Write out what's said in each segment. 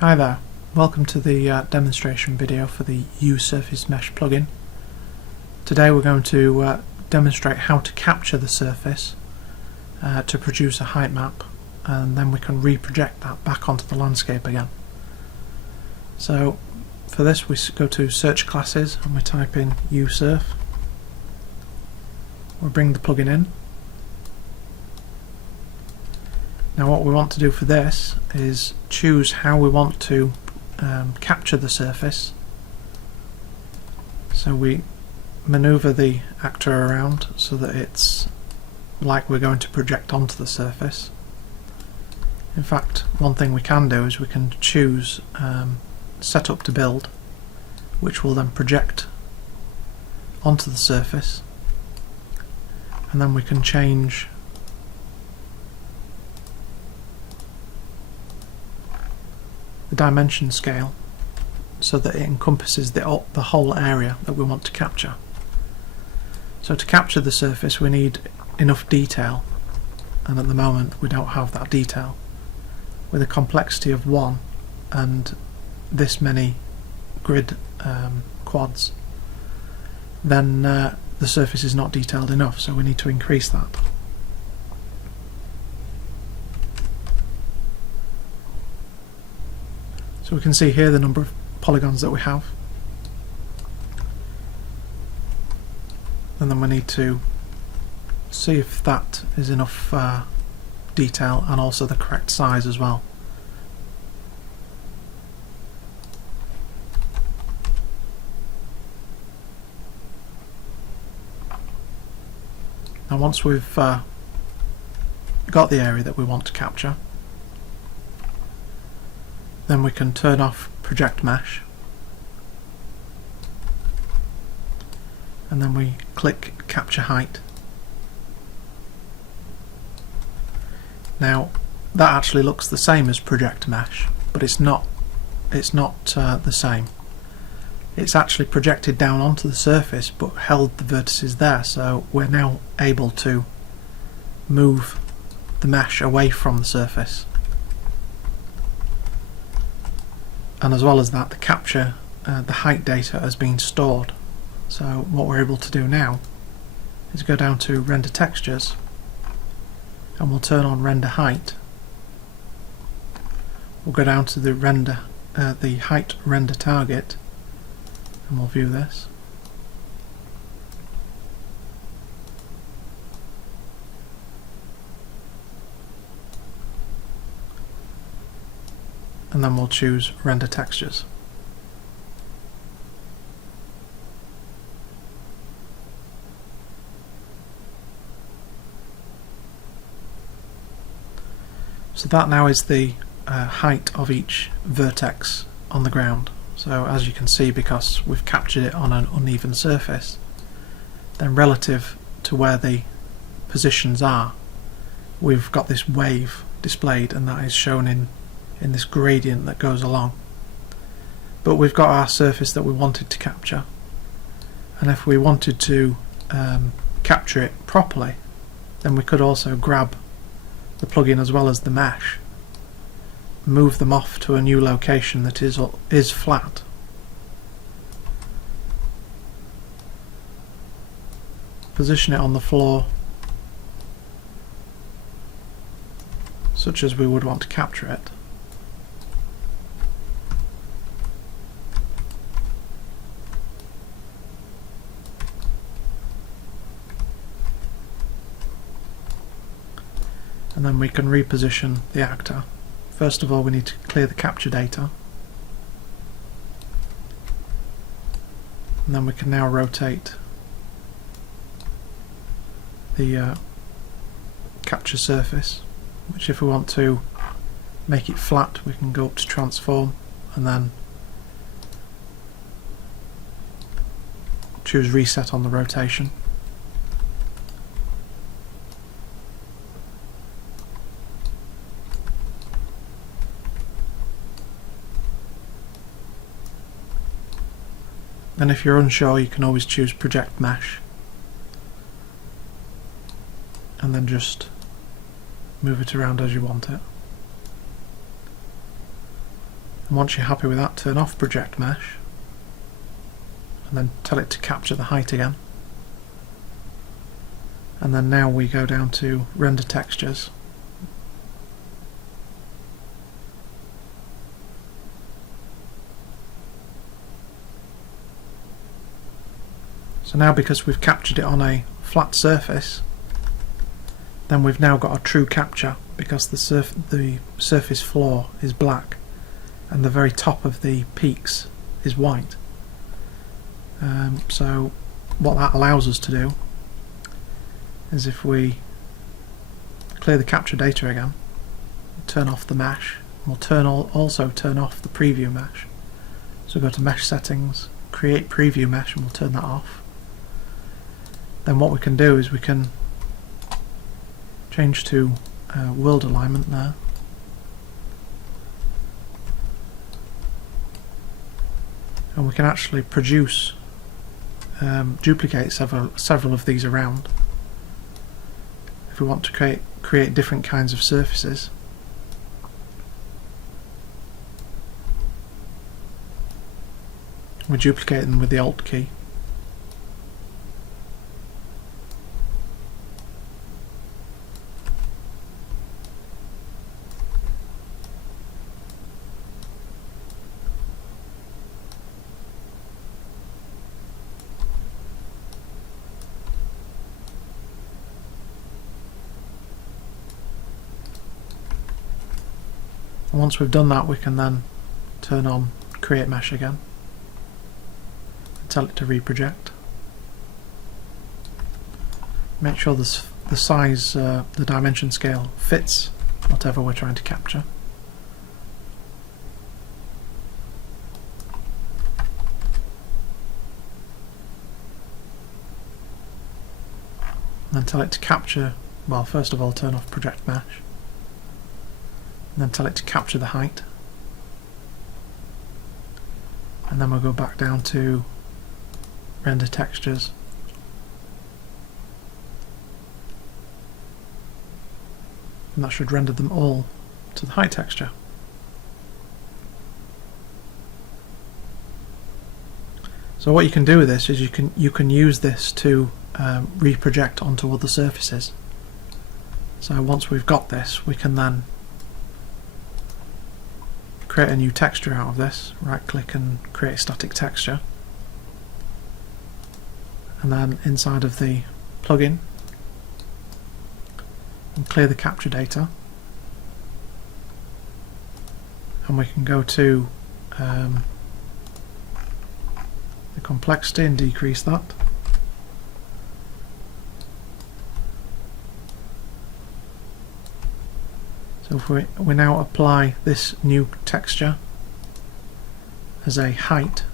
Hi there, welcome to the demonstration video for the USurfaceMesh plugin. Today we're going to demonstrate how to capture the surface to produce a height map, and then we can reproject that back onto the landscape again. So for this we go to search classes and we type in USurf. We'll bring the plugin in. Now what we want to do for this is choose how we want to capture the surface. So we maneuver the actor around so that it's like we're going to project onto the surface. In fact, one thing we can do is we can choose set up to build, which will then project onto the surface, and then we can change the dimension scale so that it encompasses the whole area that we want to capture. So to capture the surface we need enough detail, and at the moment we don't have that detail. With a complexity of 1 and this many grid quads, then the surface is not detailed enough, so we need to increase that. So we can see here the number of polygons that we have, and then we need to see if that is enough detail and also the correct size as well. Now once we've got the area that we want to capture, then we can turn off project mesh, and then we click capture height. Now that actually looks the same as project mesh, but it's not the same. It's actually projected down onto the surface but held the vertices there, so we're now able to move the mesh away from the surface. And as well as that, the capture, the height data has been stored. So what we're able to do now is go down to render textures, and we'll turn on render height. We'll go down to the height render target, and we'll view this. And then we'll choose render textures. So that now is the height of each vertex on the ground. So as you can see, because we've captured it on an uneven surface, then relative to where the positions are, we've got this wave displayed, and that is shown in this gradient that goes along. But we've got our surface that we wanted to capture, and if we wanted to capture it properly, then we could also grab the plugin as well as the mesh, move them off to a new location that is flat, position it on the floor such as we would want to capture it, and then we can reposition the actor. First of all, we need to clear the capture data, and then we can now rotate the capture surface, which if we want to make it flat we can go up to transform and then choose reset on the rotation. And if you're unsure, you can always choose project mesh and then just move it around as you want it. And once you're happy with that, turn off project mesh and then tell it to capture the height again. And then now we go down to render textures. So now, because we've captured it on a flat surface, then we've now got a true capture, because the surface floor is black and the very top of the peaks is white. So what that allows us to do is, if we clear the capture data again, turn off the mesh, we'll also turn off the preview mesh. So go to mesh settings, create preview mesh, and we'll turn that off. Then what we can do is we can change to world alignment there. And we can actually produce, duplicate several of these around if we want to create different kinds of surfaces. We duplicate them with the Alt key. And once we've done that, we can then turn on create mesh again and tell it to reproject. Make sure the size, the dimension scale fits whatever we're trying to capture. And then tell it to capture, well, first of all turn off project mesh, and then tell it to capture the height, and then we'll go back down to render textures, and that should render them all to the height texture. So what you can do with this is you can use this to reproject onto other surfaces. So once we've got this, we can then create a new texture out of this. Right click and create a static texture, and then inside of the plugin, and clear the capture data, and we can go to the complexity and decrease that. So if we now apply this new texture as a height,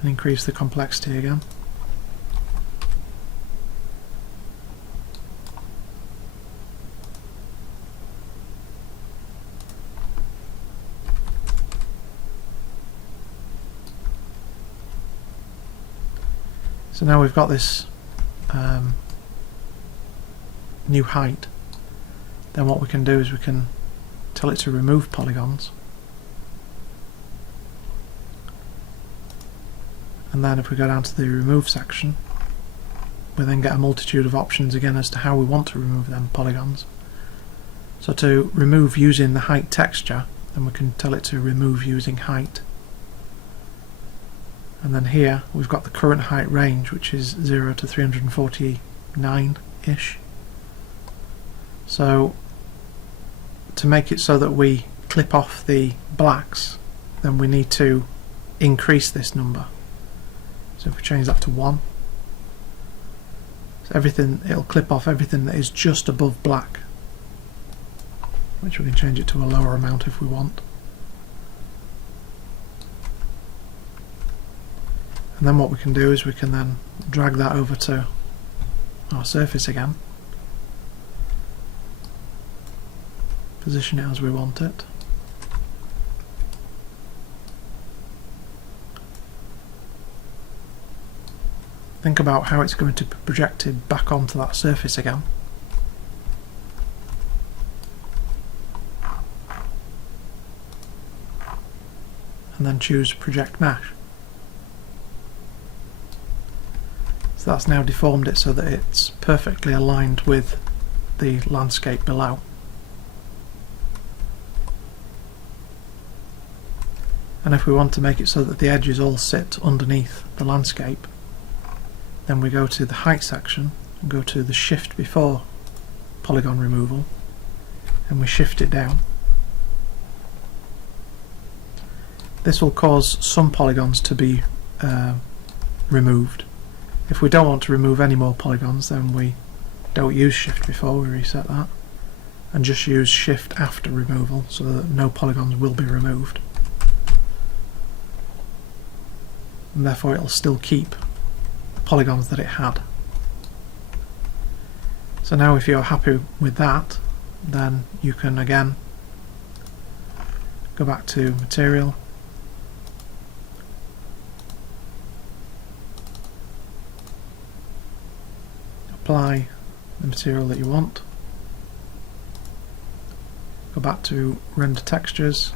and increase the complexity again. So now we've got this new height. Then what we can do is we can tell it to remove polygons, and then if we go down to the remove section, we then get a multitude of options again as to how we want to remove them polygons. So to remove using the height texture, then we can tell it to remove using height. And then here we've got the current height range, which is 0 to 349-ish. So to make it so that we clip off the blacks, then we need to increase this number. So if we change that to 1, so it'll clip off everything that is just above black, which we can change it to a lower amount if we want. And then what we can do is we can then drag that over to our surface again, position it as we want it, think about how it's going to be projected back onto that surface again. And then choose Project Mesh. So that's now deformed it so that it's perfectly aligned with the landscape below. And if we want to make it so that the edges all sit underneath the landscape, then we go to the height section and go to the shift before polygon removal, and we shift it down. This will cause some polygons to be removed. If we don't want to remove any more polygons, then we don't use shift before, we reset that, and just use shift after removal so that no polygons will be removed. And therefore it'll still keep the polygons that it had. So now if you're happy with that, then you can again go back to Material, apply the material that you want, go back to Render Textures,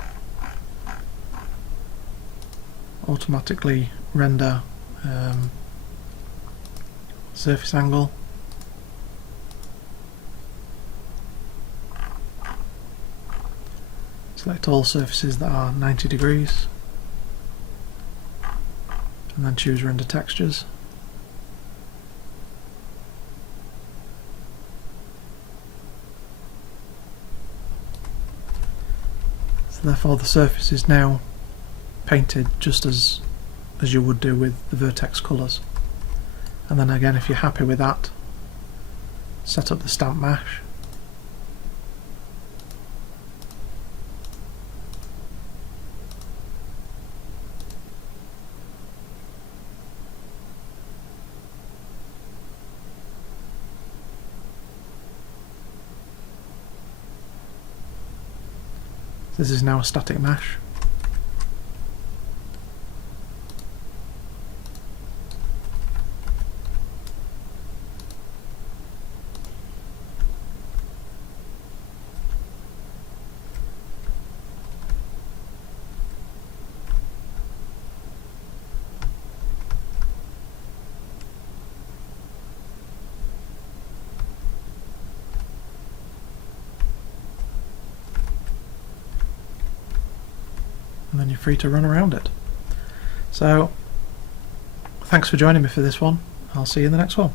automatically render surface angle, select all surfaces that are 90 degrees and then choose Render Textures. So therefore the surface is now painted just as you would do with the vertex colours. And then again, if you're happy with that, set up the stamp mesh, this is now a static mesh. And then you're free to run around it. So thanks for joining me for this one. I'll see you in the next one.